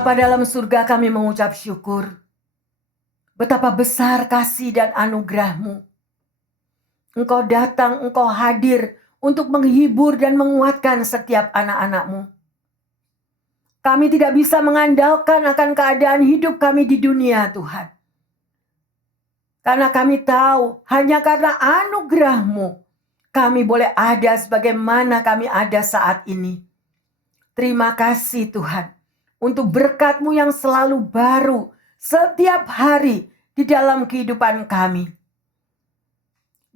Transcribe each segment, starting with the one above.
Bapa dalam surga, kami mengucap syukur. Betapa besar kasih dan anugerah-Mu. Engkau datang, Engkau hadir untuk menghibur dan menguatkan setiap anak-anak-Mu. Kami tidak bisa mengandalkan akan keadaan hidup kami di dunia, Tuhan. Karena kami tahu, hanya karena anugerah-Mu, kami boleh ada sebagaimana kami ada saat ini. Terima kasih Tuhan, untuk berkat-Mu yang selalu baru setiap hari di dalam kehidupan kami.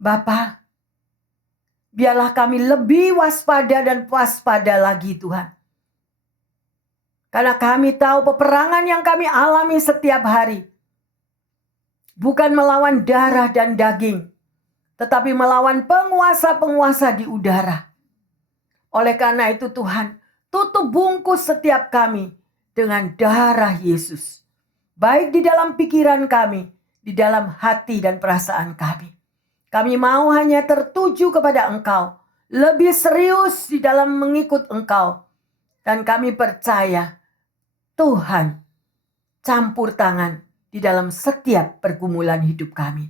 Bapa, biarlah kami lebih waspada dan waspada lagi Tuhan. Karena kami tahu peperangan yang kami alami setiap hari bukan melawan darah dan daging, tetapi melawan penguasa-penguasa di udara. Oleh karena itu Tuhan, tutup bungkus setiap kami dengan darah Yesus. Baik di dalam pikiran kami, di dalam hati dan perasaan kami. Kami mau hanya tertuju kepada Engkau, lebih serius di dalam mengikut Engkau. Dan kami percaya, Tuhan campur tangan di dalam setiap pergumulan hidup kami.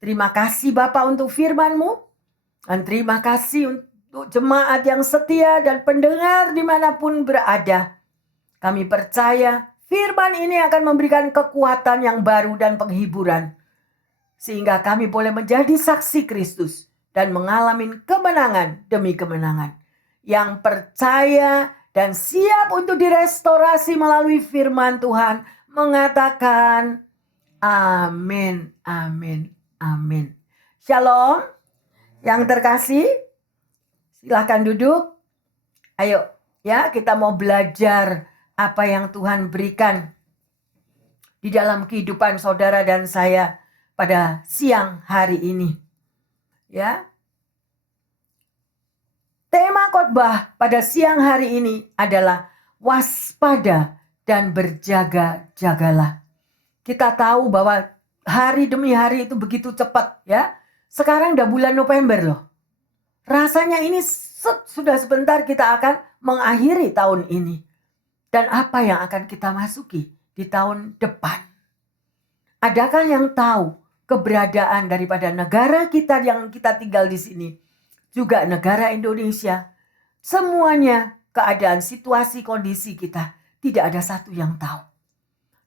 Terima kasih Bapa untuk firman-Mu. Dan terima kasih untuk jemaat yang setia dan pendengar dimanapun berada. Kami percaya firman ini akan memberikan kekuatan yang baru dan penghiburan. Sehingga kami boleh menjadi saksi Kristus dan mengalami kemenangan demi kemenangan. Yang percaya dan siap untuk direstorasi melalui firman Tuhan mengatakan amin, amin, amin. Shalom. Yang terkasih, silakan duduk. Ayo ya, kita mau belajar apa yang Tuhan berikan di dalam kehidupan saudara dan saya pada siang hari ini. Ya. Tema khotbah pada siang hari ini adalah waspada dan berjaga-jagalah. Kita tahu bahwa hari demi hari itu begitu cepat ya. Sekarang udah bulan November loh. Rasanya ini sudah sebentar kita akan mengakhiri tahun ini. Dan apa yang akan kita masuki di tahun depan? Adakah yang tahu keberadaan daripada negara kita yang kita tinggal di sini? Juga negara Indonesia. Semuanya keadaan, situasi, kondisi kita. Tidak ada satu yang tahu.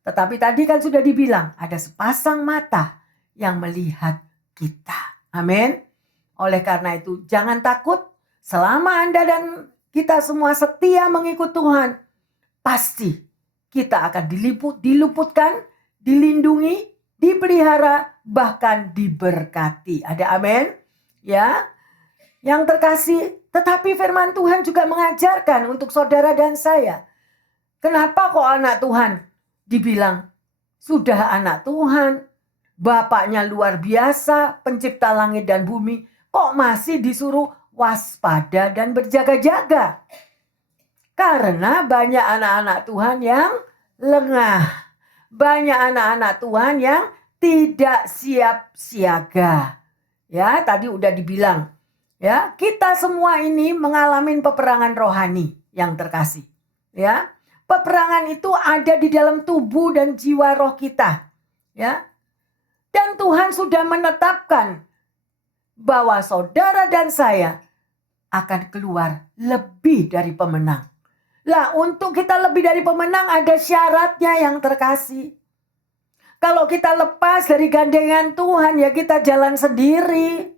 Tetapi tadi kan sudah dibilang, ada sepasang mata yang melihat kita. Amin. Oleh karena itu jangan takut. Selama Anda dan kita semua setia mengikut Tuhan, pasti kita akan diluputkan, dilindungi, dipelihara, bahkan diberkati. Ada amin? Ya. Yang terkasih, tetapi firman Tuhan juga mengajarkan untuk saudara dan saya. Kenapa kok anak Tuhan dibilang sudah anak Tuhan, bapaknya luar biasa, pencipta langit dan bumi, kok masih disuruh waspada dan berjaga-jaga? Karena banyak anak-anak Tuhan yang lengah. Banyak anak-anak Tuhan yang tidak siap siaga. Ya, tadi udah dibilang. Ya, kita semua ini mengalami peperangan rohani yang terkasih. Ya, peperangan itu ada di dalam tubuh dan jiwa roh kita. Ya, dan Tuhan sudah menetapkan bahwa saudara dan saya akan keluar lebih dari pemenang. Lah, untuk kita lebih dari pemenang ada syaratnya yang terkasih. Kalau kita lepas dari gandengan Tuhan, ya kita jalan sendiri.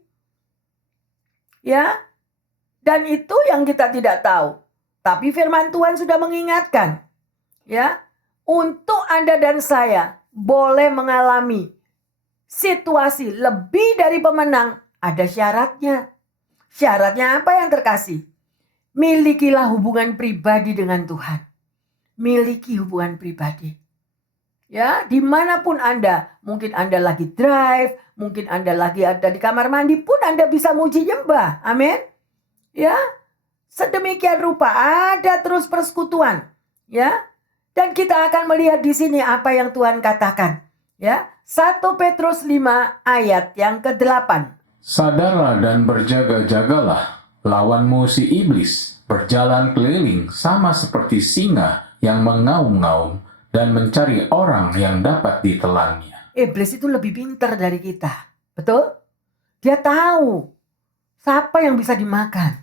Ya, dan itu yang kita tidak tahu. Tapi firman Tuhan sudah mengingatkan. Ya, untuk Anda dan saya boleh mengalami situasi lebih dari pemenang, ada syaratnya. Syaratnya apa yang terkasih? Milikilah hubungan pribadi dengan Tuhan. Miliki hubungan pribadi. Ya, dimanapun Anda, mungkin Anda lagi drive, mungkin Anda lagi ada di kamar mandi pun Anda bisa muji nyembah. Amin. Ya, sedemikian rupa ada terus persekutuan. Ya, dan kita akan melihat di sini apa yang Tuhan katakan. Ya, 1 Petrus 5 ayat yang ke-8. Sadarlah dan berjaga-jagalah, lawanmu si iblis berjalan keliling sama seperti singa yang mengaum-ngaum, dan mencari orang yang dapat ditelannya. Iblis itu lebih pintar dari kita. Betul? Dia tahu siapa yang bisa dimakan.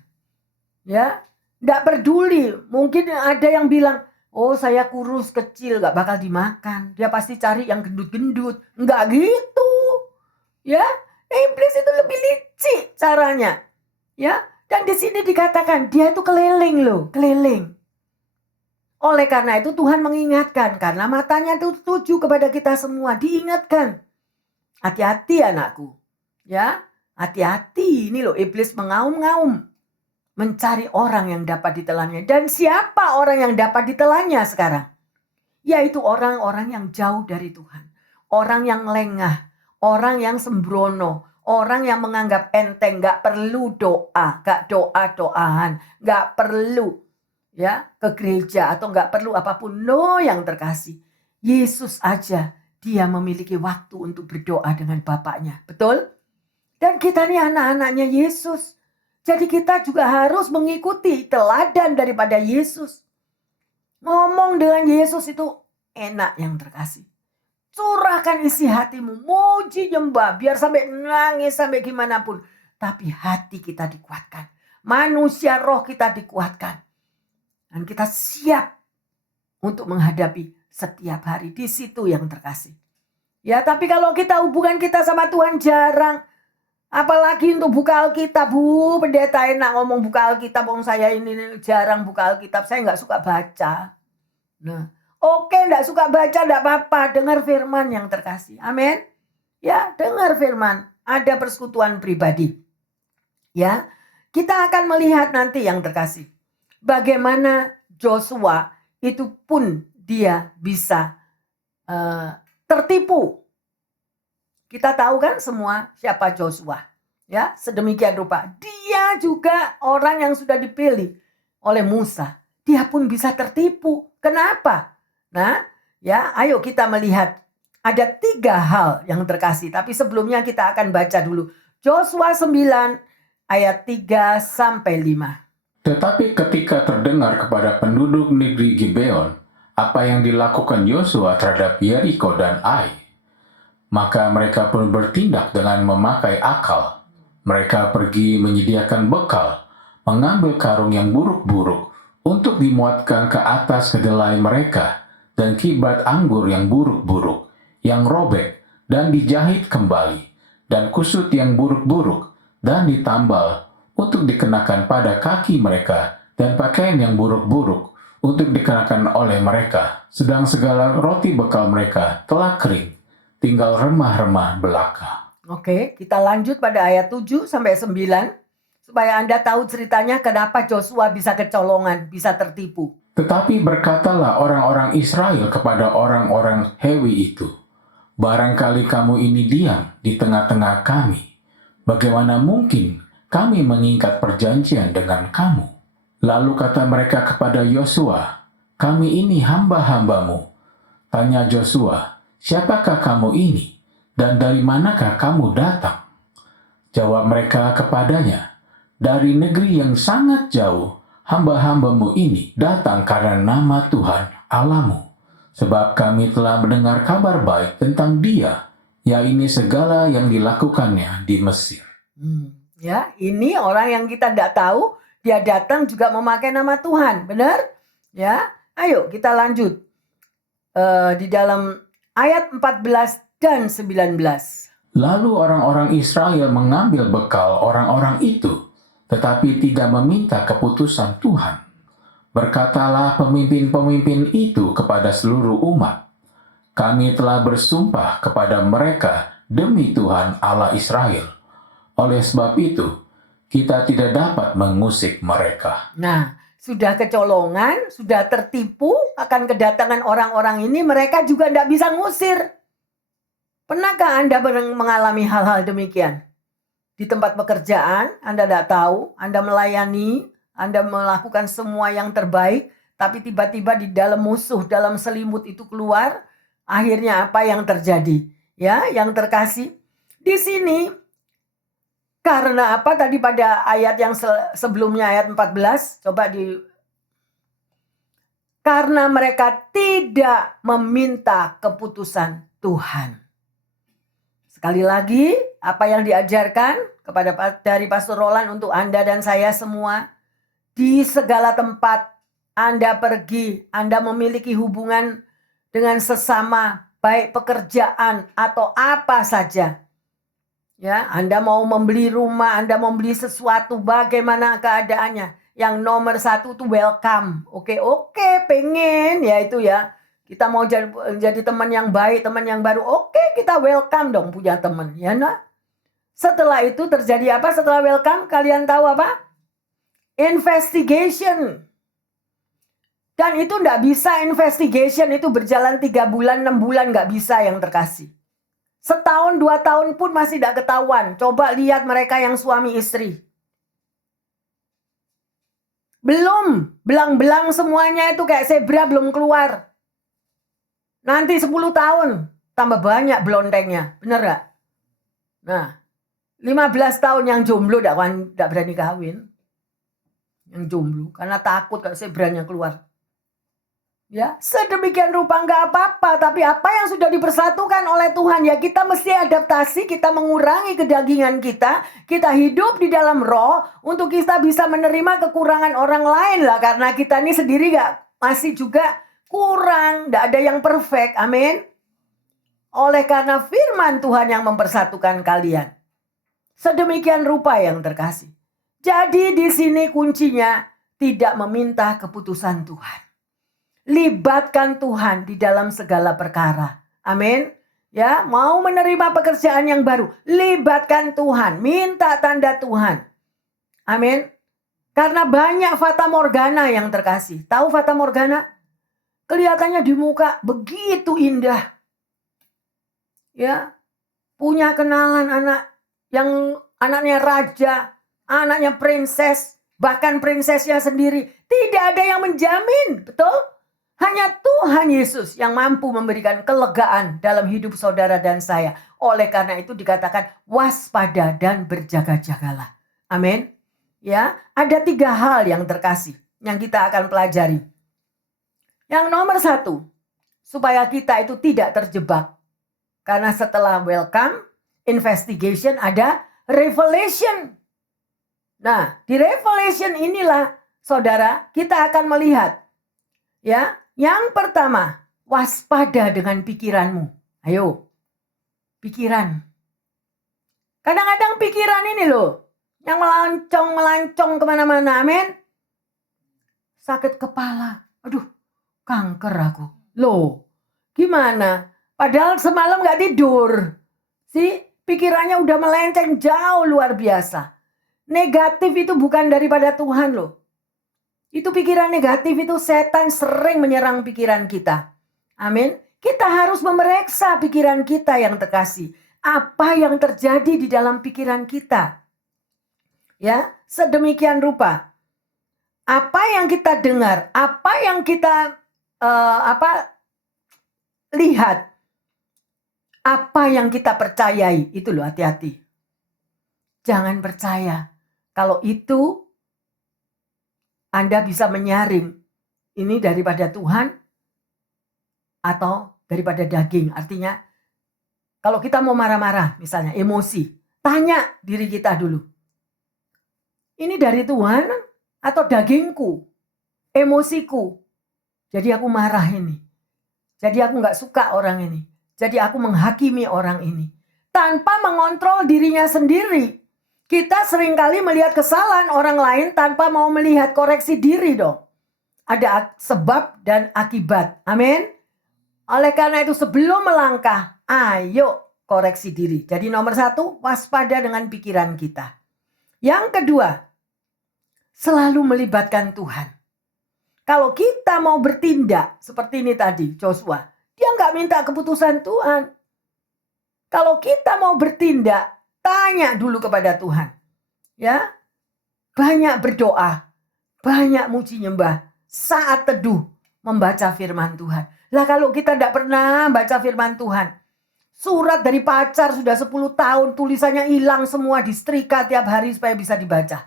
Ya, nggak peduli. Mungkin ada yang bilang, oh saya kurus kecil, nggak bakal dimakan. Dia pasti cari yang gendut-gendut. Nggak gitu. Ya, iblis itu lebih licik caranya. Ya, dan di sini dikatakan dia itu keliling loh, keliling. Oleh karena itu Tuhan mengingatkan, karena matanya itu tuju kepada kita semua, diingatkan. Hati-hati anakku. Ya, hati-hati. Ini loh iblis mengaum-ngaum. Mencari orang yang dapat ditelannya. Dan siapa orang yang dapat ditelannya sekarang? Yaitu orang-orang yang jauh dari Tuhan. Orang yang lengah. Orang yang sembrono. Orang yang menganggap enteng. Gak perlu doa. Gak doa-doaan. Gak perlu ya ke gereja atau nggak perlu apapun. No, yang terkasih, Yesus aja dia memiliki waktu untuk berdoa dengan Bapaknya. Betul? Dan kita nih anak-anaknya Yesus. Jadi kita juga harus mengikuti teladan daripada Yesus. Ngomong dengan Yesus itu enak yang terkasih. Curahkan isi hatimu, muji nyembah, biar sampai nangis sampai gimana pun. Tapi hati kita dikuatkan. Manusia roh kita dikuatkan. Dan kita siap untuk menghadapi setiap hari. Di situ yang terkasih. Ya, tapi kalau kita hubungan kita sama Tuhan jarang. Apalagi untuk buka Alkitab. Pendeta enak ngomong buka Alkitab. Saya ini jarang buka Alkitab. Saya nggak suka baca. Nah, oke, nggak suka baca, nggak apa-apa. Dengar firman yang terkasih. Amin. Ya, dengar firman. Ada persekutuan pribadi. Ya, kita akan melihat nanti yang terkasih. Bagaimana Joshua itu pun dia bisa tertipu. Kita tahu kan semua siapa Joshua. Ya, sedemikian rupa. Dia juga orang yang sudah dipilih oleh Musa. Dia pun bisa tertipu. Kenapa? Nah, ya, ayo kita melihat. Ada 3 hal yang terkasih. Tapi sebelumnya kita akan baca dulu. Joshua 9 ayat 3 sampai 5. Tetapi ketika terdengar kepada penduduk negeri Gibeon apa yang dilakukan Yosua terhadap Yeriko dan Ai, maka mereka pun bertindak dengan memakai akal. Mereka pergi menyediakan bekal, mengambil karung yang buruk-buruk untuk dimuatkan ke atas kedelai mereka, dan kibat anggur yang buruk-buruk, yang robek dan dijahit kembali, dan kusut yang buruk-buruk, dan ditambal untuk dikenakan pada kaki mereka, dan pakaian yang buruk-buruk untuk dikenakan oleh mereka, sedang segala roti bekal mereka telah kering, tinggal remah-remah belaka. Oke, kita lanjut pada ayat 7 sampai 9, supaya Anda tahu ceritanya kenapa Joshua bisa kecolongan, bisa tertipu. Tetapi berkatalah orang-orang Israel kepada orang-orang Hewi itu, barangkali kamu ini diam di tengah-tengah kami. Bagaimana mungkin kami mengikat perjanjian dengan kamu? Lalu kata mereka kepada Yosua, kami ini hamba-hambamu. Tanya Joshua, siapakah kamu ini? Dan dari manakah kamu datang? Jawab mereka kepadanya, dari negeri yang sangat jauh, hamba-hambamu ini datang karena nama Tuhan Allahmu. Sebab kami telah mendengar kabar baik tentang dia, yaitu segala yang dilakukannya di Mesir. Ya, ini orang yang kita tidak tahu, dia datang juga memakai nama Tuhan, benar? Ya, ayo kita lanjut di dalam ayat 14 dan 19. Lalu orang-orang Israel mengambil bekal orang-orang itu, tetapi tidak meminta keputusan Tuhan. Berkatalah pemimpin-pemimpin itu kepada seluruh umat, kami telah bersumpah kepada mereka demi Tuhan Allah Israel. Oleh sebab itu, kita tidak dapat mengusik mereka. Nah, sudah kecolongan, sudah tertipu akan kedatangan orang-orang ini, mereka juga tidak bisa ngusir. Pernahkah Anda mengalami hal-hal demikian? Di tempat pekerjaan, Anda tidak tahu, Anda melayani, Anda melakukan semua yang terbaik, tapi tiba-tiba di dalam musuh, dalam selimut itu keluar, akhirnya apa yang terjadi? Ya, yang terkasih, di sini karena apa tadi pada ayat yang sebelumnya ayat 14, coba karena mereka tidak meminta keputusan Tuhan. Sekali lagi, apa yang diajarkan dari Pastor Roland untuk Anda dan saya semua, di segala tempat Anda pergi, Anda memiliki hubungan dengan sesama, baik pekerjaan atau apa saja. Ya, Anda mau membeli rumah, Anda mau beli sesuatu, bagaimana keadaannya? Yang nomor satu itu welcome. Oke, pengen ya itu ya. Kita mau jadi teman yang baik, teman yang baru. Oke, kita welcome dong punya teman. Ya, nah. Setelah itu terjadi apa? Setelah welcome, kalian tahu apa? Investigation. Dan itu enggak bisa investigation itu berjalan 3 bulan, 6 bulan enggak bisa yang terkasih. Setahun, 2 tahun pun masih tidak ketahuan. Coba lihat mereka yang suami istri. Belum, belang-belang semuanya itu kayak zebra belum keluar. Nanti 10 tahun, tambah banyak blontengnya. Bener gak? Nah, 15 tahun yang jomblo tidak berani kawin. Yang jomblo, karena takut kalau zebranya keluar. Ya, sedemikian rupa nggak apa-apa, tapi apa yang sudah dipersatukan oleh Tuhan, ya kita mesti adaptasi, kita mengurangi kedagingan kita hidup di dalam roh untuk kita bisa menerima kekurangan orang lain lah, karena kita ini sendiri masih juga kurang, nggak ada yang perfect, amin. Oleh karena firman Tuhan yang mempersatukan kalian, sedemikian rupa yang terkasih. Jadi di sini kuncinya tidak meminta keputusan Tuhan. Libatkan Tuhan di dalam segala perkara. Amin. Ya, mau menerima pekerjaan yang baru, libatkan Tuhan, minta tanda Tuhan. Amin. Karena banyak fata morgana yang terkasih. Tahu fata morgana? Kelihatannya di muka begitu indah. Ya. Punya kenalan anak yang anaknya raja, anaknya princess, bahkan prinsesnya sendiri. Tidak ada yang menjamin, betul? Hanya Tuhan Yesus yang mampu memberikan kelegaan dalam hidup saudara dan saya. Oleh karena itu dikatakan waspada dan berjaga-jagalah. Amin. Ya, ada 3 hal yang terkasih yang kita akan pelajari. Yang nomor 1, supaya kita itu tidak terjebak. Karena setelah welcome, investigation, ada revelation. Nah, di revelation inilah saudara kita akan melihat. Ya, yang pertama, waspada dengan pikiranmu. Ayo, pikiran. Kadang-kadang pikiran ini loh, yang melancong kemana-mana, amin. Sakit kepala, aduh, kanker aku. Loh, gimana? Padahal semalam gak tidur. Pikirannya udah melenceng jauh luar biasa. Negatif itu bukan daripada Tuhan loh. Itu pikiran negatif, itu setan sering menyerang pikiran kita. Amin. Kita harus memeriksa pikiran kita yang terkasih. Apa yang terjadi di dalam pikiran kita? Ya, sedemikian rupa. Apa yang kita dengar, apa yang kita lihat, apa yang kita percayai, itu loh hati-hati. Jangan percaya kalau itu Anda bisa menyaring ini daripada Tuhan atau daripada daging. Artinya kalau kita mau marah-marah misalnya emosi, tanya diri kita dulu. Ini dari Tuhan atau dagingku, emosiku. Jadi aku marah ini. Jadi aku gak suka orang ini. Jadi aku menghakimi orang ini. Tanpa mengontrol dirinya sendiri. Kita seringkali melihat kesalahan orang lain tanpa mau melihat koreksi diri dong. Ada sebab dan akibat. Amin. Oleh karena itu sebelum melangkah, ayo koreksi diri. Jadi nomor 1, waspada dengan pikiran kita. Yang kedua, selalu melibatkan Tuhan. Kalau kita mau bertindak seperti ini tadi, Joshua, dia nggak minta keputusan Tuhan. Kalau kita mau bertindak, tanya dulu kepada Tuhan. Ya, banyak berdoa, banyak muji nyembah, saat teduh membaca firman Tuhan. Lah kalau kita tidak pernah baca firman Tuhan, surat dari pacar sudah 10 tahun, tulisannya hilang semua, disetrika tiap hari supaya bisa dibaca.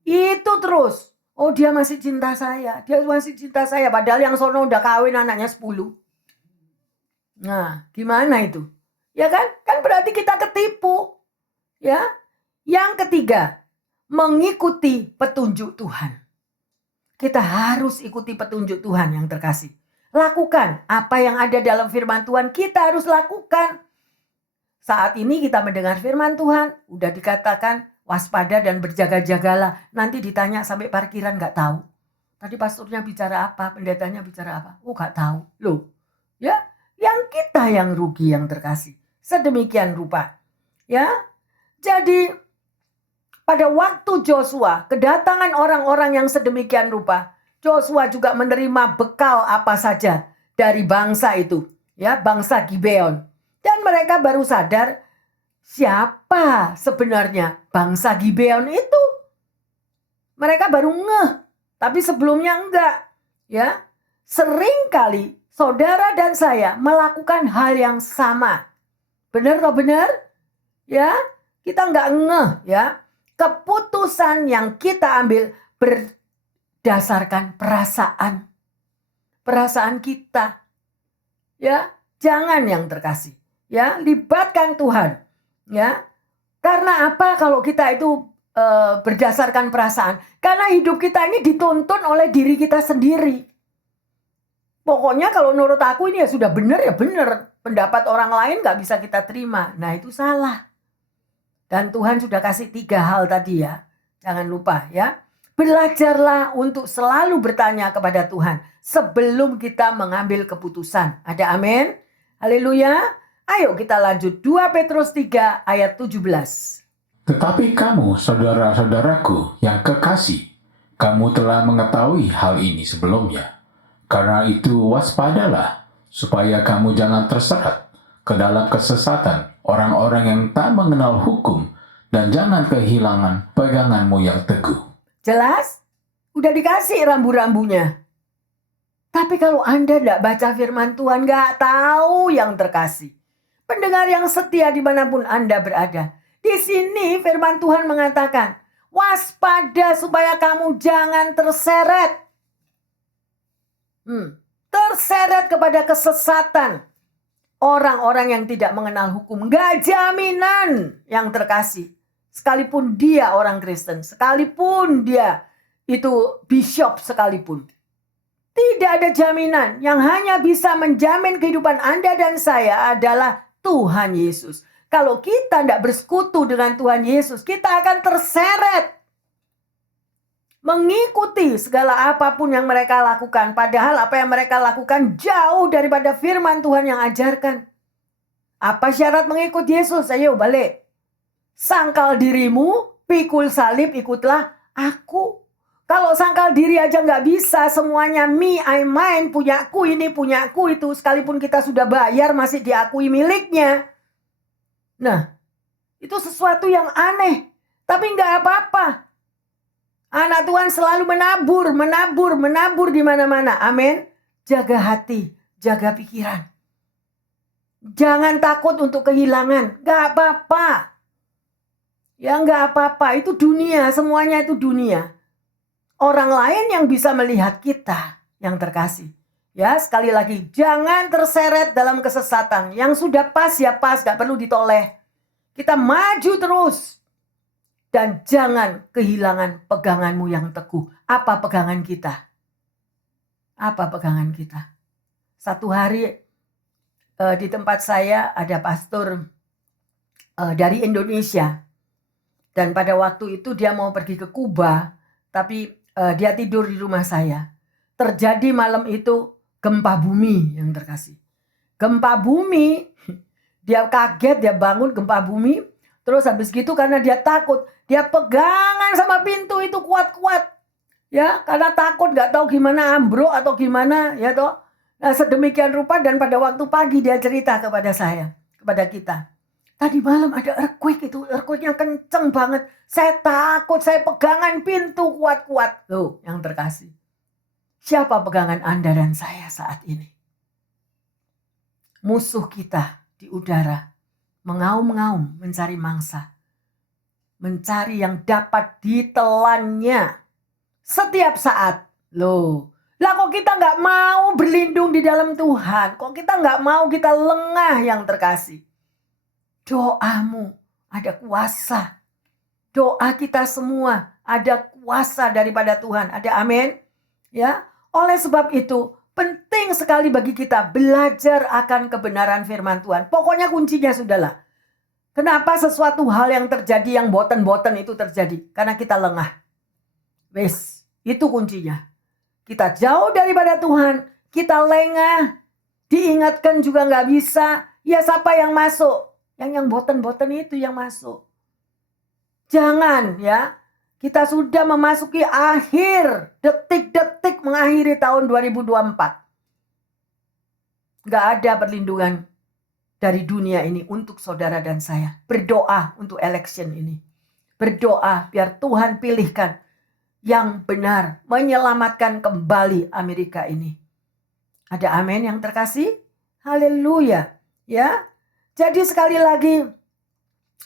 Itu terus. Oh dia masih cinta saya, dia masih cinta saya. Padahal yang sono udah kawin anaknya 10. Nah gimana itu? Ya kan? Kan berarti kita ketipu. Ya. Yang ketiga, mengikuti petunjuk Tuhan. Kita harus ikuti petunjuk Tuhan yang terkasih. Lakukan apa yang ada dalam firman Tuhan, kita harus lakukan. Saat ini kita mendengar firman Tuhan, udah dikatakan waspada dan berjaga-jagalah. Nanti ditanya sampai parkiran gak tahu. Tadi pastornya bicara apa, pendetanya bicara apa. Oh gak tahu. Loh, ya, yang kita yang rugi yang terkasih. Sedemikian rupa. Ya, jadi pada waktu Joshua, kedatangan orang-orang yang sedemikian rupa, Joshua juga menerima bekal apa saja dari bangsa itu, ya, bangsa Gibeon. Dan mereka baru sadar siapa sebenarnya bangsa Gibeon itu. Mereka baru ngeh, tapi sebelumnya enggak, ya. Seringkali saudara dan saya melakukan hal yang sama. Benar atau benar? Ya, kita enggak ngeh, ya. Keputusan yang kita ambil berdasarkan perasaan. Perasaan kita. Ya, jangan yang terkasih. Ya, libatkan Tuhan. Ya. Karena apa kalau kita itu berdasarkan perasaan? Karena hidup kita ini dituntun oleh diri kita sendiri. Pokoknya kalau menurut aku ini ya sudah benar ya benar. Pendapat orang lain nggak bisa kita terima. Nah, itu salah. Dan Tuhan sudah kasih 3 hal tadi ya. Jangan lupa ya. Belajarlah untuk selalu bertanya kepada Tuhan sebelum kita mengambil keputusan. Ada amin? Haleluya. Ayo kita lanjut. 2 Petrus 3 ayat 17. Tetapi kamu, saudara-saudaraku yang kekasih, kamu telah mengetahui hal ini sebelumnya. Karena itu waspadalah, supaya kamu jangan terseret ke dalam kesesatan orang-orang yang tak mengenal hukum, dan jangan kehilangan peganganmu yang teguh. Jelas? Udah dikasih rambu-rambunya. Tapi kalau Anda tidak baca firman Tuhan, gak tahu yang terkasih. Pendengar yang setia dimanapun Anda berada. Di sini firman Tuhan mengatakan, waspada supaya kamu jangan terseret. Terseret kepada kesesatan orang-orang yang tidak mengenal hukum. Gak jaminan yang terkasih. Sekalipun dia orang Kristen, sekalipun dia itu bishop sekalipun. Tidak ada jaminan. Yang hanya bisa menjamin kehidupan Anda dan saya adalah Tuhan Yesus. Kalau kita tidak bersekutu dengan Tuhan Yesus, kita akan terseret. Mengikuti segala apapun yang mereka lakukan. Padahal apa yang mereka lakukan jauh daripada firman Tuhan yang ajarkan. Apa syarat mengikut Yesus? Ayo balik. Sangkal dirimu, pikul salib, ikutlah aku. Kalau sangkal diri aja nggak bisa, semuanya me, I, mine, punyaku ini, punyaku itu. Sekalipun kita sudah bayar, masih diakui miliknya. Nah, itu sesuatu yang aneh. Tapi nggak apa-apa. Anak Tuhan selalu menabur di mana-mana. Amin. Jaga hati, jaga pikiran. Jangan takut untuk kehilangan. Nggak apa-apa. Ya nggak apa-apa. Itu dunia, semuanya itu dunia. Orang lain yang bisa melihat kita yang terkasih. Ya, sekali lagi, jangan terseret dalam kesesatan. Yang sudah pas ya pas, gak perlu ditoleh. Kita maju terus. Dan jangan kehilangan peganganmu yang teguh. Apa pegangan kita? Apa pegangan kita? Satu hari di tempat saya ada pastor dari Indonesia. Dan pada waktu itu dia mau pergi ke Kuba, tapi dia tidur di rumah saya. Terjadi malam itu gempa bumi yang terkasih. Gempa bumi, dia kaget, dia bangun gempa bumi. Terus habis gitu karena dia takut, dia pegangan sama pintu itu kuat-kuat. Ya, karena takut gak tahu gimana ambruk atau gimana, ya toh. Nah, sedemikian rupa dan pada waktu pagi dia cerita kepada saya, kepada kita. Tadi malam ada earthquake itu, earthquake-nya kenceng banget. Saya takut, saya pegangan pintu kuat-kuat. Loh, yang terkasih. Siapa pegangan Anda dan saya saat ini? Musuh kita di udara. Mengaum-ngaum mencari mangsa. Mencari yang dapat ditelannya. setiap saat. Loh, lah kok kita nggak mau berlindung di dalam Tuhan? Kok kita nggak mau kita lengah yang terkasih? Doamu ada kuasa. Doa kita semua ada kuasa daripada Tuhan. Ada amin? Ya. Oleh sebab itu, penting sekali bagi kita belajar akan kebenaran firman Tuhan. Pokoknya kuncinya sudahlah. Kenapa sesuatu hal yang terjadi yang boten-boten itu terjadi? Karena kita lengah. Wes, itu kuncinya. Kita jauh daripada Tuhan, kita lengah, diingatkan juga nggak bisa. Ya siapa yang masuk? Yang boten-boten itu yang masuk. Jangan ya, kita sudah memasuki akhir, detik-detik mengakhiri tahun 2024. Nggak ada perlindungan dari dunia ini untuk saudara dan saya. Berdoa untuk election ini. Berdoa biar Tuhan pilihkan yang benar, menyelamatkan kembali Amerika ini. Ada amin yang terkasih? Haleluya. Ya. Jadi sekali lagi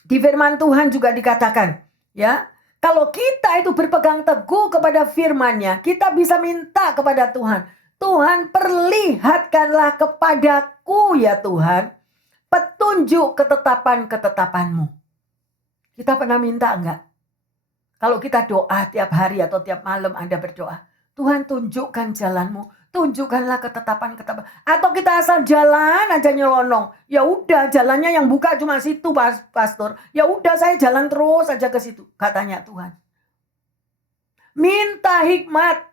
di firman Tuhan juga dikatakan, ya, kalau kita itu berpegang teguh kepada firman-Nya, kita bisa minta kepada Tuhan, Tuhan perlihatkanlah kepadaku ya Tuhan, petunjuk ketetapan-ketetapan-Mu. Kita pernah minta enggak? Kalau kita doa tiap hari atau tiap malam Anda berdoa, Tuhan tunjukkan jalan-Mu, tunjukkanlah ketetapan-ketetapan. Atau kita asal jalan aja nyelonong, ya udah jalannya yang buka cuma situ pastor. Ya udah saya jalan terus aja ke situ, katanya Tuhan. Minta hikmat,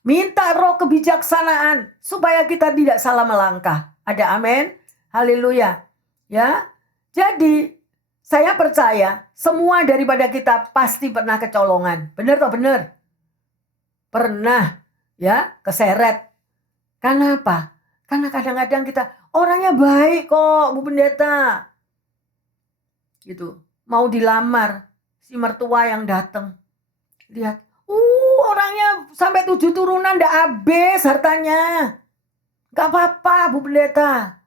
minta roh kebijaksanaan supaya kita tidak salah melangkah. Ada amin? Haleluya. Ya. Jadi saya percaya semua daripada kita pasti pernah kecolongan. Benar toh benar? Pernah ya keseret. Kenapa? Karena kadang-kadang kita orangnya baik kok Bu Pendeta. Gitu. Mau dilamar si mertua yang datang. Lihat. Orangnya sampai 7 turunan ndak habis hartanya. Gak apa-apa Bu Pendeta.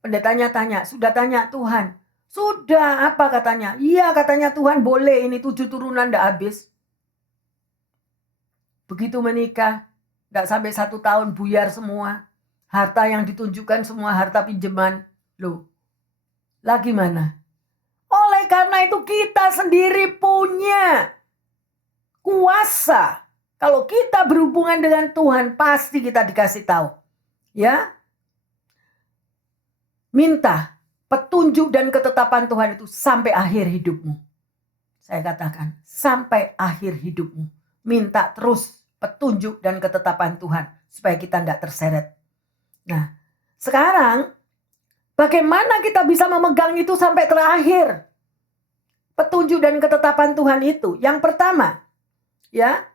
Pendetanya tanya, sudah tanya Tuhan. Sudah, apa katanya? Iya katanya Tuhan boleh ini 7 turunan ndak habis. Begitu menikah, ndak sampai 1 tahun buyar semua. Harta yang ditunjukkan semua harta pinjaman. Loh, lagi mana? Oleh karena itu kita sendiri punya kuasa. Kalau kita berhubungan dengan Tuhan, pasti kita dikasih tahu. Ya, minta petunjuk dan ketetapan Tuhan itu sampai akhir hidupmu. Saya katakan, sampai akhir hidupmu. Minta terus petunjuk dan ketetapan Tuhan. Supaya kita tidak terseret. Nah, sekarang bagaimana kita bisa memegang itu sampai terakhir? Petunjuk dan ketetapan Tuhan itu. Yang pertama, ya,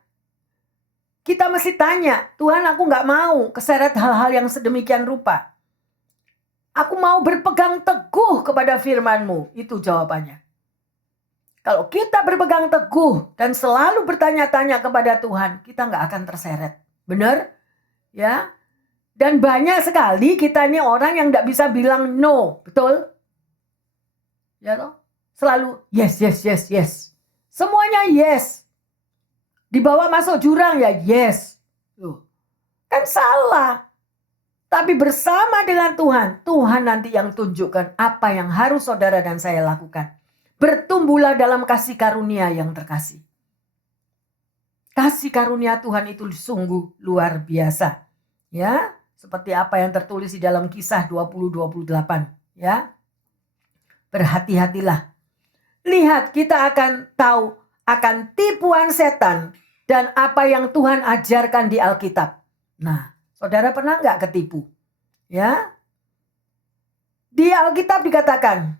kita mesti tanya, Tuhan aku nggak mau keseret hal-hal yang sedemikian rupa. Aku mau berpegang teguh kepada firman-Mu. Itu jawabannya. Kalau kita berpegang teguh dan selalu bertanya-tanya kepada Tuhan, kita nggak akan terseret. Benar? Ya. Dan banyak sekali kita ini orang yang nggak bisa bilang no. Betul? Ya toh? Selalu yes, yes, yes, yes. Semuanya yes. Dibawa masuk jurang ya yes. Loh, kan salah. Tapi bersama dengan Tuhan, Tuhan nanti yang tunjukkan apa yang harus saudara dan saya lakukan. Bertumbuhlah dalam kasih karunia yang terkasih. Kasih karunia Tuhan itu sungguh luar biasa. Ya, seperti apa yang tertulis di dalam Kisah 20:28. Ya, berhati-hatilah. Lihat, kita akan tahu akan tipuan setan dan apa yang Tuhan ajarkan di Alkitab. Nah, saudara pernah nggak ketipu? Ya, di Alkitab dikatakan,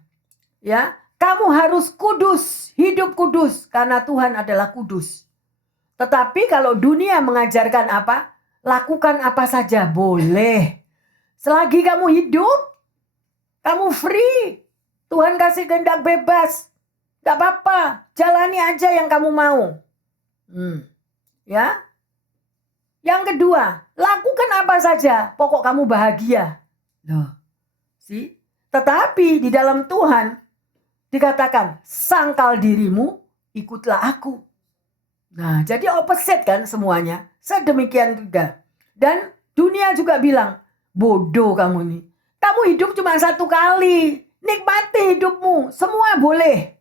ya, kamu harus kudus, hidup kudus, karena Tuhan adalah kudus. Tetapi kalau dunia mengajarkan apa? Lakukan apa saja, boleh. Selagi kamu hidup, kamu free. Tuhan kasih kehendak bebas. Gak apa-apa, jalani aja yang kamu mau. Ya. Yang kedua, lakukan apa saja, pokok kamu bahagia. Loh, see? Tetapi di dalam Tuhan dikatakan, sangkal dirimu, ikutlah aku. Nah, jadi opposite kan semuanya. Sedemikian juga. Dan dunia juga bilang, bodoh kamu nih. Kamu hidup cuma satu kali. Nikmati hidupmu. Semua boleh.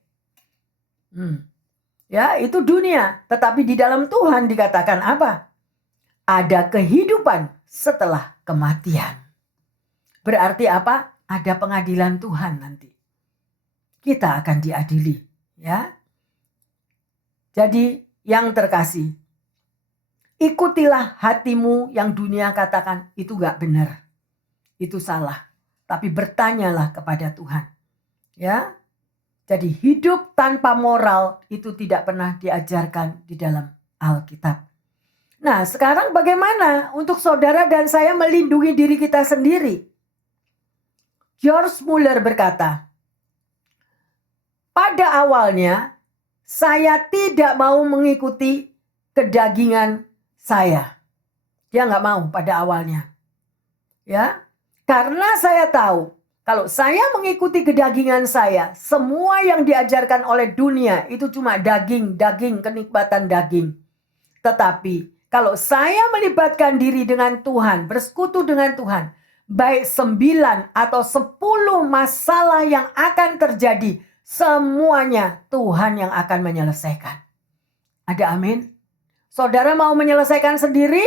Ya, itu dunia. Tetapi di dalam Tuhan dikatakan apa? Ada kehidupan setelah kematian. Berarti apa? Ada pengadilan Tuhan nanti. Kita akan diadili. Ya. Jadi yang terkasih, ikutilah hatimu yang dunia katakan itu gak benar. Itu salah. Tapi bertanyalah kepada Tuhan. Ya. Jadi hidup tanpa moral itu tidak pernah diajarkan di dalam Alkitab. Nah, sekarang bagaimana untuk saudara dan saya melindungi diri kita sendiri? George Muller berkata, pada awalnya saya tidak mau mengikuti kedagingan saya. Dia nggak mau pada awalnya. Ya, karena saya tahu kalau saya mengikuti kedagingan saya, semua yang diajarkan oleh dunia itu cuma daging, kenikmatan daging. Tetapi kalau saya melibatkan diri dengan Tuhan, bersekutu dengan Tuhan, baik 9 atau 10 masalah yang akan terjadi, semuanya Tuhan yang akan menyelesaikan. Ada amin? Saudara mau menyelesaikan sendiri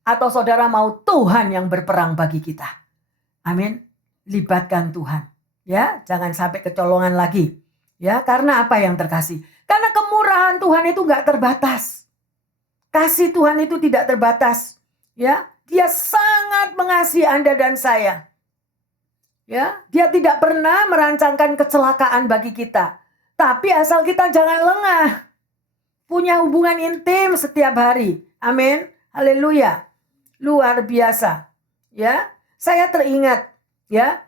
atau saudara mau Tuhan yang berperang bagi kita? Amin. Libatkan Tuhan. Ya, jangan sampai kecolongan lagi. Ya, karena apa yang terkasih? Karena kemurahan Tuhan itu enggak terbatas. Kasih Tuhan itu tidak terbatas. Ya, Dia sangat mengasihi Anda dan saya. Ya, Dia tidak pernah merancangkan kecelakaan bagi kita. Tapi asal kita jangan lengah. Punya hubungan intim setiap hari. Amin. Haleluya. Luar biasa. Ya, saya teringat, ya,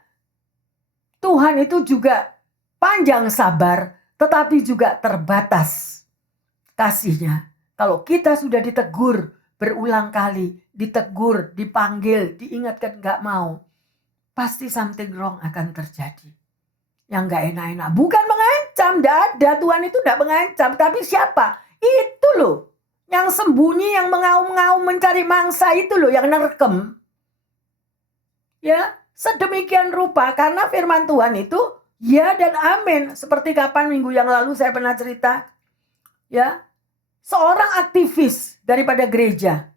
Tuhan itu juga panjang sabar, tetapi juga terbatas kasihnya. Kalau kita sudah ditegur berulang kali, ditegur, dipanggil, diingatkan gak mau, pasti something wrong akan terjadi. Yang gak enak-enak. Bukan mengancam, gak ada. Tuhan itu gak mengancam. Tapi siapa? Itu loh. Yang sembunyi, yang mengaum-ngaum mencari mangsa itu loh, yang nerekem. Ya, sedemikian rupa karena firman Tuhan itu ya dan amin. Seperti kapan minggu yang lalu saya pernah cerita. Ya, seorang aktivis daripada gereja,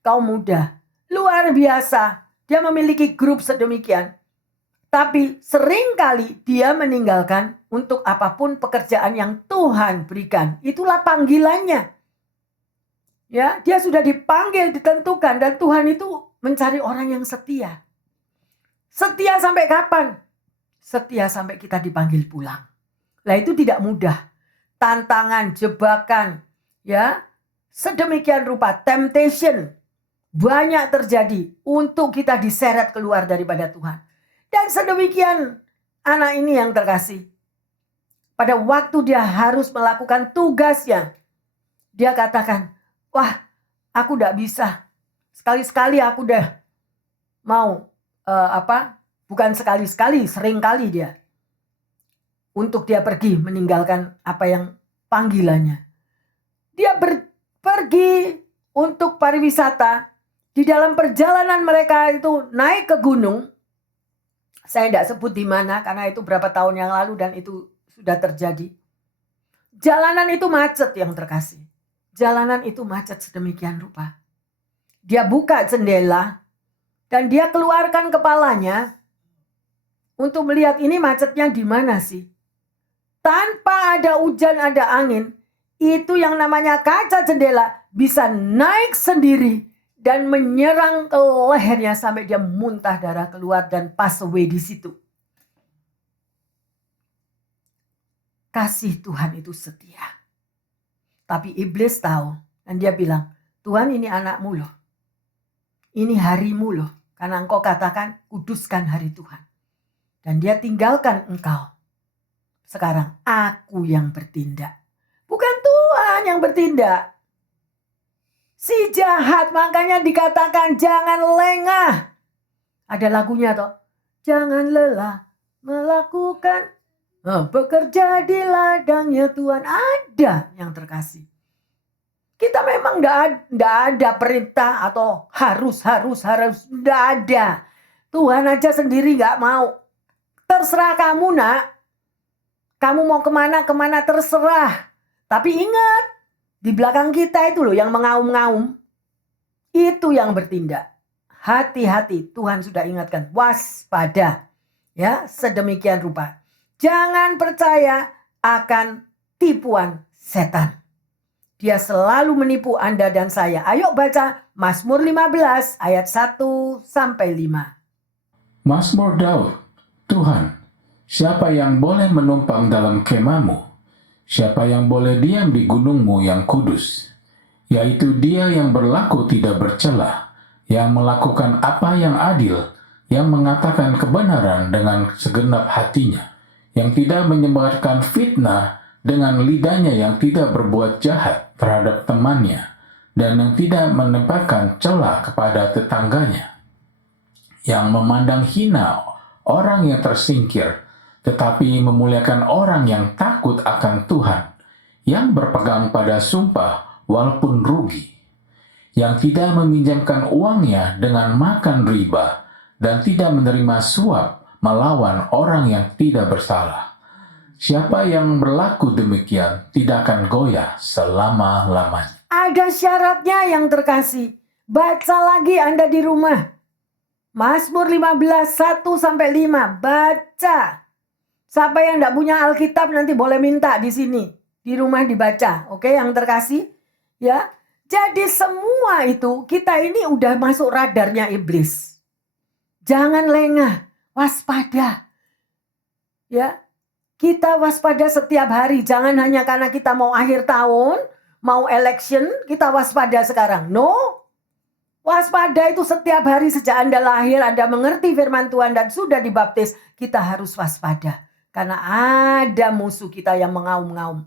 kaum muda, luar biasa. Dia memiliki grup sedemikian. Tapi seringkali dia meninggalkan untuk apapun pekerjaan yang Tuhan berikan. Itulah panggilannya. Ya, dia sudah dipanggil, ditentukan, dan Tuhan itu mencari orang yang setia. Setia sampai kapan? Setia sampai kita dipanggil pulang. Lah itu tidak mudah. Tantangan, jebakan, ya, sedemikian rupa temptation banyak terjadi untuk kita diseret keluar daripada Tuhan. Dan sedemikian anak ini yang terkasih. Pada waktu dia harus melakukan tugasnya, dia katakan, wah, aku tidak bisa. Sekali-sekali aku udah mau bukan sekali-sekali, sering kali dia untuk dia pergi meninggalkan apa yang panggilannya. Dia pergi untuk pariwisata. Di dalam perjalanan mereka itu naik ke gunung. Saya tidak sebut di mana karena itu berapa tahun yang lalu dan itu sudah terjadi. Jalanan itu macet yang terkasih. Jalanan itu macet sedemikian rupa. Dia buka jendela dan dia keluarkan kepalanya untuk melihat ini macetnya di mana sih. Tanpa ada hujan, ada angin, itu yang namanya kaca jendela bisa naik sendiri dan menyerang ke lehernya sampai dia muntah darah keluar dan pass away di situ. Kasih Tuhan itu setia. Tapi iblis tahu dan dia bilang, Tuhan ini anakmu loh. Ini harimu loh. Karena engkau katakan kuduskan hari Tuhan. Dan dia tinggalkan engkau. Sekarang aku yang bertindak. Bukan Tuhan yang bertindak. Si jahat makanya dikatakan jangan lengah. Ada lagunya toh. Jangan lelah melakukan bekerja di ladangnya Tuhan. Ada yang terkasih. Kita memang enggak ada perintah atau harus, enggak ada. Tuhan aja sendiri enggak mau. Terserah kamu, nak. Kamu mau kemana terserah. Tapi ingat, di belakang kita itu loh yang mengaum-ngaum. Itu yang bertindak. Hati-hati, Tuhan sudah ingatkan. Waspada. Ya, sedemikian rupa. Jangan percaya akan tipuan setan. Dia selalu menipu Anda dan saya. Ayo baca Mazmur 15 ayat 1 sampai 5. Mazmur Daud. Tuhan, siapa yang boleh menumpang dalam kemahmu? Siapa yang boleh diam di gunungmu yang kudus? Yaitu dia yang berlaku tidak bercela, yang melakukan apa yang adil, yang mengatakan kebenaran dengan segenap hatinya, yang tidak menyebarkan fitnah dengan lidahnya, yang tidak berbuat jahat terhadap temannya, dan yang tidak menempatkan celah kepada tetangganya, yang memandang hina orang yang tersingkir, tetapi memuliakan orang yang takut akan Tuhan, yang berpegang pada sumpah walaupun rugi, yang tidak meminjamkan uangnya dengan makan riba, dan tidak menerima suap melawan orang yang tidak bersalah. Siapa yang berlaku demikian tidak akan goyah selama-lamanya. Ada syaratnya yang terkasih. Baca lagi Anda di rumah. Mazmur 15, 1 sampai 5. Baca. Siapa yang tidak punya Alkitab nanti boleh minta di sini. Di rumah dibaca. Oke, yang terkasih. Ya. Jadi semua itu kita ini udah masuk radarnya iblis. Jangan lengah. Waspada. Ya. Kita waspada setiap hari. Jangan hanya karena kita mau akhir tahun, mau election, kita waspada sekarang. No. Waspada itu setiap hari sejak Anda lahir, Anda mengerti firman Tuhan dan sudah dibaptis. Kita harus waspada. Karena ada musuh kita yang mengaum-ngaum.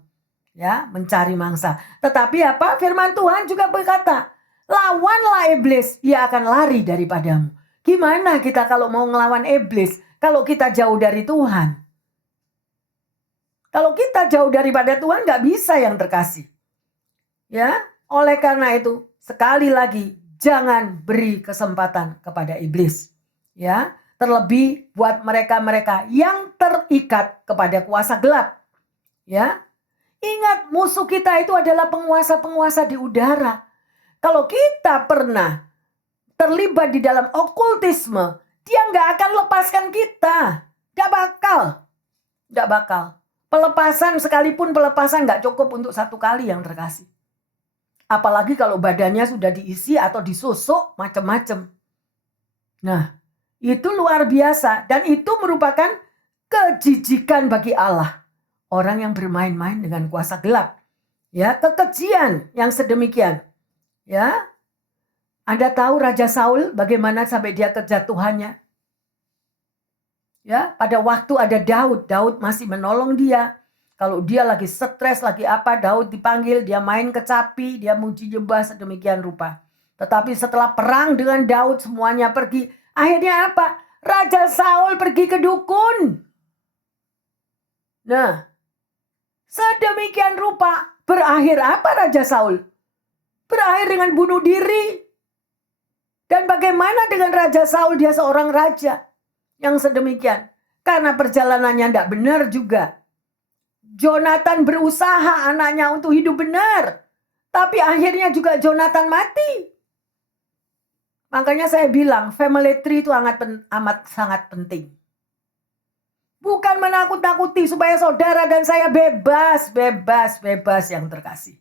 Ya, mencari mangsa. Tetapi apa? Firman Tuhan juga berkata, lawanlah iblis, ia akan lari daripadamu. Gimana kita kalau mau ngelawan iblis? Kalau kita jauh dari Tuhan. Kalau kita jauh daripada Tuhan nggak bisa yang terkasih. Ya, oleh karena itu sekali lagi jangan beri kesempatan kepada iblis. Ya, terlebih buat mereka-mereka yang terikat kepada kuasa gelap. Ya. Ingat, musuh kita itu adalah penguasa-penguasa di udara. Kalau kita pernah terlibat di dalam okultisme, dia nggak akan lepaskan kita. Nggak bakal. Pelepasan sekalipun pelepasan nggak cukup untuk satu kali yang terkasih. Apalagi kalau badannya sudah diisi atau disusuk macam-macam. Nah, itu luar biasa dan itu merupakan kejijikan bagi Allah. Orang yang bermain-main dengan kuasa gelap. Ya, kekejian yang sedemikian. Ya. Anda tahu Raja Saul bagaimana sampai dia kejatuhannya? Ya, pada waktu ada Daud masih menolong dia. Kalau dia lagi stres, lagi apa, Daud dipanggil, dia main kecapi, dia muji nyembah sedemikian rupa. Tetapi setelah perang dengan Daud semuanya pergi. Akhirnya apa? Raja Saul pergi ke dukun. Nah, sedemikian rupa berakhir apa Raja Saul? Berakhir dengan bunuh diri. Dan bagaimana dengan Raja Saul? Dia seorang raja yang sedemikian. Karena perjalanannya tidak benar juga. Jonathan berusaha anaknya untuk hidup benar. Tapi akhirnya juga Jonathan mati. Makanya saya bilang family tree itu amat sangat penting. Bukan menakut-nakuti supaya saudara dan saya bebas yang terkasih.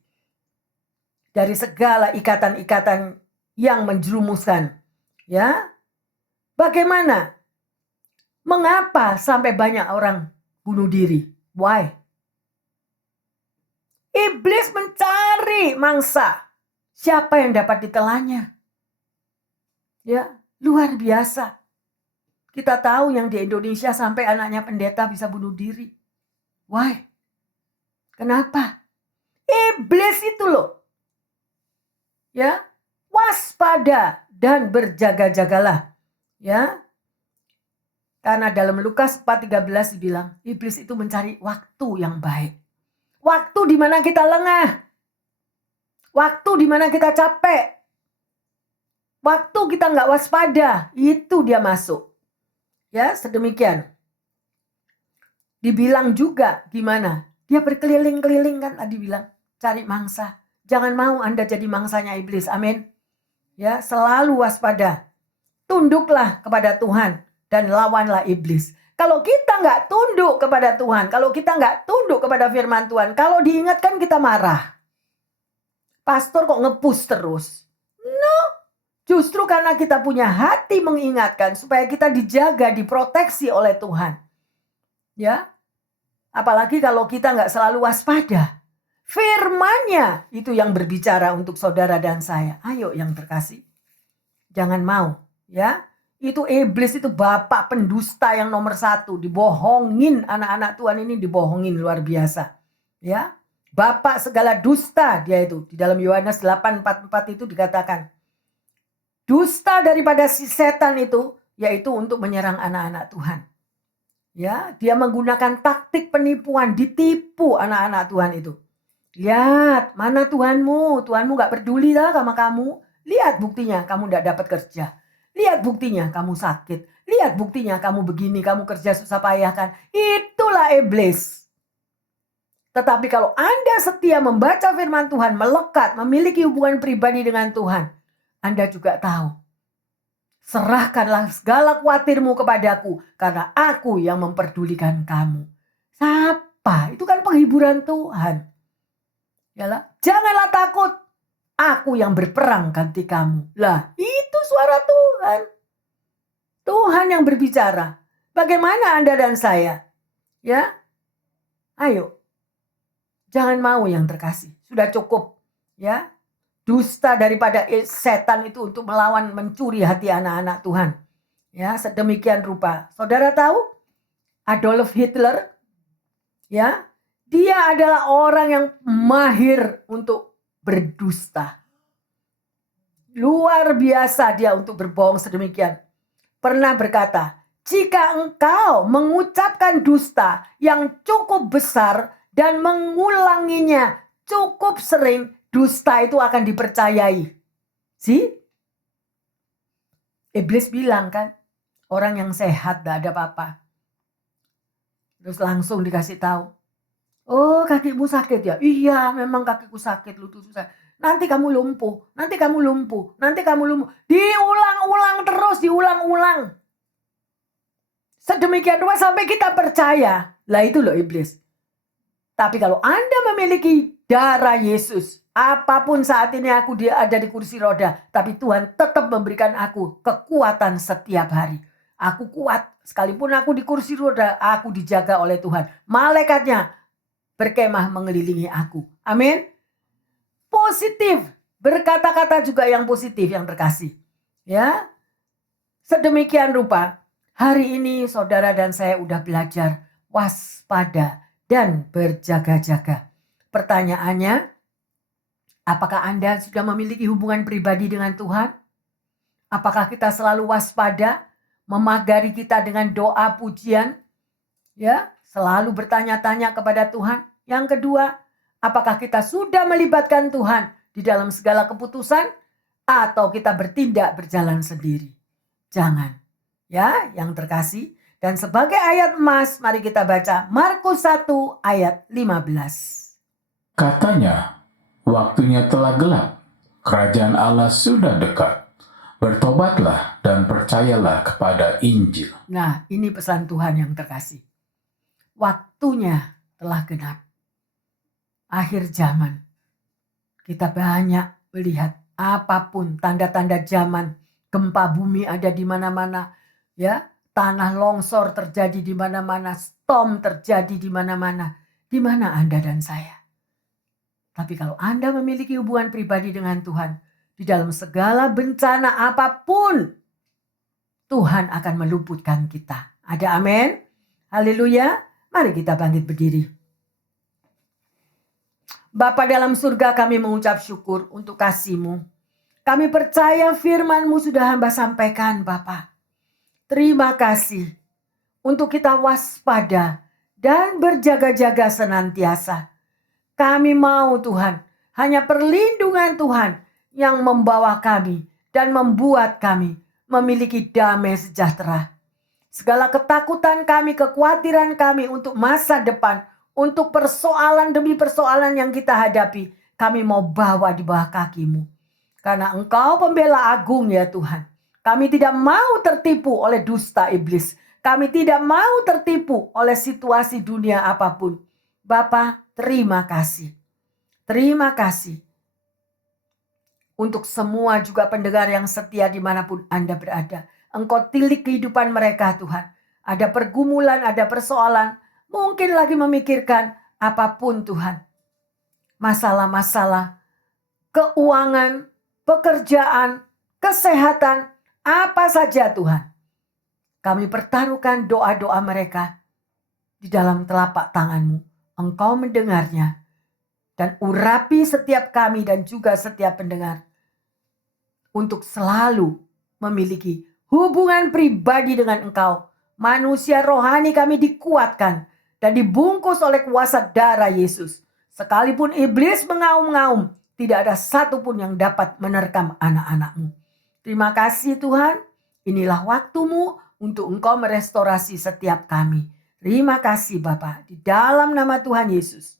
Dari segala ikatan-ikatan yang menjerumuskan. Ya. Bagaimana? Mengapa sampai banyak orang bunuh diri? Why? Iblis mencari mangsa. Siapa yang dapat ditelannya? Ya, luar biasa. Kita tahu yang di Indonesia sampai anaknya pendeta bisa bunuh diri. Why? Kenapa? Iblis itu loh. Ya, waspada dan berjaga-jagalah. Ya. Karena dalam Lukas 4:13 dibilang, iblis itu mencari waktu yang baik. Waktu di mana kita lengah. Waktu di mana kita capek, waktu kita nggak waspada, itu dia masuk. Ya, sedemikian. Dibilang juga gimana? Dia berkeliling-keliling kan tadi bilang, cari mangsa. Jangan mau Anda jadi mangsanya iblis. Amin. Ya, selalu waspada. Tunduklah kepada Tuhan dan lawanlah iblis. Kalau kita nggak tunduk kepada Tuhan, kalau kita nggak tunduk kepada firman Tuhan, kalau diingatkan kita marah. Pastor kok nge-push terus? No, justru karena kita punya hati mengingatkan supaya kita dijaga, diproteksi oleh Tuhan. Ya, apalagi kalau kita nggak selalu waspada. Firman-Nya itu yang berbicara untuk saudara dan saya. Ayo yang terkasih, jangan mau. Ya, itu iblis itu bapak pendusta yang nomor 1. Dibohongin anak-anak Tuhan ini, dibohongin luar biasa. Ya, bapak segala dusta dia itu. Di dalam Yohanes 8:44 itu dikatakan, dusta daripada si setan itu, yaitu untuk menyerang anak-anak Tuhan. Ya, dia menggunakan taktik penipuan, ditipu anak-anak Tuhan itu. Lihat, mana Tuhanmu? Tuhanmu gak peduli lah sama kamu. Lihat buktinya, kamu gak dapat kerja. Lihat buktinya, kamu sakit. Lihat buktinya, kamu begini, kamu kerja susah payah kan. Itulah iblis. Tetapi kalau Anda setia membaca firman Tuhan, melekat, memiliki hubungan pribadi dengan Tuhan, Anda juga tahu. Serahkanlah segala khawatirmu kepadaku, karena aku yang memperdulikan kamu. Siapa? Itu kan penghiburan Tuhan. Yalah, janganlah takut, aku yang berperang ganti kamu. Lah, itu suara Tuhan. Tuhan yang berbicara. Bagaimana Anda dan saya? Ya, ayo. Jangan mau yang terkasih. Sudah cukup. Ya, dusta daripada setan itu untuk melawan, mencuri hati anak-anak Tuhan. Ya, sedemikian rupa. Saudara tahu Adolf Hitler? Ya, dia adalah orang yang mahir untuk berdusta. Luar biasa dia untuk berbohong sedemikian. Pernah berkata, jika engkau mengucapkan dusta yang cukup besar dan mengulanginya cukup sering, dusta itu akan dipercayai. Iblis bilang kan, orang yang sehat gak ada apa-apa. Terus langsung dikasih tahu, oh kakimu sakit ya? Iya memang kakiku sakit, lututku sakit. Nanti kamu lumpuh, nanti kamu lumpuh, nanti kamu lumpuh. Diulang-ulang terus, diulang-ulang. Sedemikian rupa sampai kita percaya. Lah itu loh iblis. Tapi kalau Anda memiliki darah Yesus, apapun saat ini aku ada di kursi roda, tapi Tuhan tetap memberikan aku kekuatan setiap hari. Aku kuat, sekalipun aku di kursi roda, aku dijaga oleh Tuhan. Malaikatnya berkemah mengelilingi aku. Amin. Positif. Berkata-kata juga yang positif yang terkasih. Ya. Sedemikian rupa. Hari ini saudara dan saya udah belajar waspada dan berjaga-jaga. Pertanyaannya, apakah Anda sudah memiliki hubungan pribadi dengan Tuhan? Apakah kita selalu waspada, memagari kita dengan doa pujian? Ya, selalu bertanya-tanya kepada Tuhan. Yang kedua, apakah kita sudah melibatkan Tuhan di dalam segala keputusan atau kita bertindak berjalan sendiri? Jangan. Ya, yang terkasih. Dan sebagai ayat emas, mari kita baca Markus 1 ayat 15. Katanya, waktunya telah gelap, kerajaan Allah sudah dekat. Bertobatlah dan percayalah kepada Injil. Nah, ini pesan Tuhan yang terkasih. Waktunya telah genap. Akhir zaman. Kita banyak melihat apapun tanda-tanda zaman. Gempa bumi ada di mana-mana. Ya, tanah longsor terjadi di mana-mana. Storm terjadi di mana-mana. Di mana Anda dan saya? Tapi kalau Anda memiliki hubungan pribadi dengan Tuhan, di dalam segala bencana apapun, Tuhan akan meluputkan kita. Ada amin? Haleluya. Mari kita bangkit berdiri. Bapa dalam surga, kami mengucap syukur untuk kasih-Mu. Kami percaya firman-Mu sudah hamba sampaikan, Bapa. Terima kasih untuk kita waspada dan berjaga-jaga senantiasa. Kami mau Tuhan, Hanya perlindungan Tuhan yang membawa kami dan membuat kami memiliki damai sejahtera. Segala ketakutan kami, kekhawatiran kami untuk masa depan, untuk persoalan demi persoalan yang kita hadapi, kami mau bawa di bawah kaki-Mu. Karena Engkau pembela agung ya Tuhan. Kami tidak mau tertipu oleh dusta iblis. Kami tidak mau tertipu oleh situasi dunia apapun. Bapa, terima kasih. Terima kasih. Untuk semua juga pendengar yang setia dimanapun Anda berada. Engkau tilik kehidupan mereka Tuhan. Ada pergumulan, ada persoalan. Mungkin lagi memikirkan apapun Tuhan. Masalah-masalah, keuangan, pekerjaan, kesehatan, apa saja Tuhan. Kami pertaruhkan doa-doa mereka di dalam telapak tangan-Mu. Engkau mendengarnya. Dan urapi setiap kami dan juga setiap pendengar. Untuk selalu memiliki hubungan pribadi dengan Engkau. Manusia rohani kami dikuatkan dan dibungkus oleh kuasa darah Yesus. Sekalipun iblis mengaum-ngaum, tidak ada satupun yang dapat menerkam anak-anak-Mu. Terima kasih Tuhan. Inilah waktu-Mu untuk Engkau merestorasi setiap kami. Terima kasih Bapa. Di dalam nama Tuhan Yesus,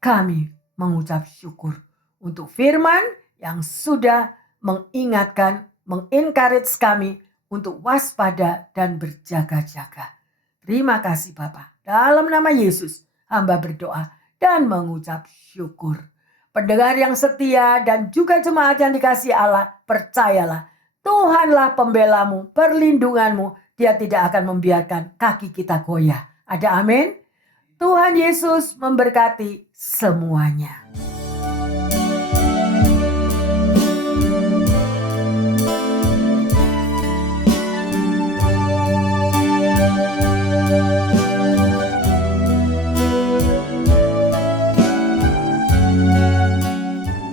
kami mengucap syukur untuk firman yang sudah mengingatkan, mengencourage kami untuk waspada dan berjaga-jaga. Terima kasih Bapa. Dalam nama Yesus, hamba berdoa dan mengucap syukur. Pendengar yang setia dan juga jemaat yang dikasihi Allah, percayalah Tuhanlah pembelamu, perlindunganmu. Dia tidak akan membiarkan kaki kita goyah. Ada amin? Tuhan Yesus memberkati semuanya.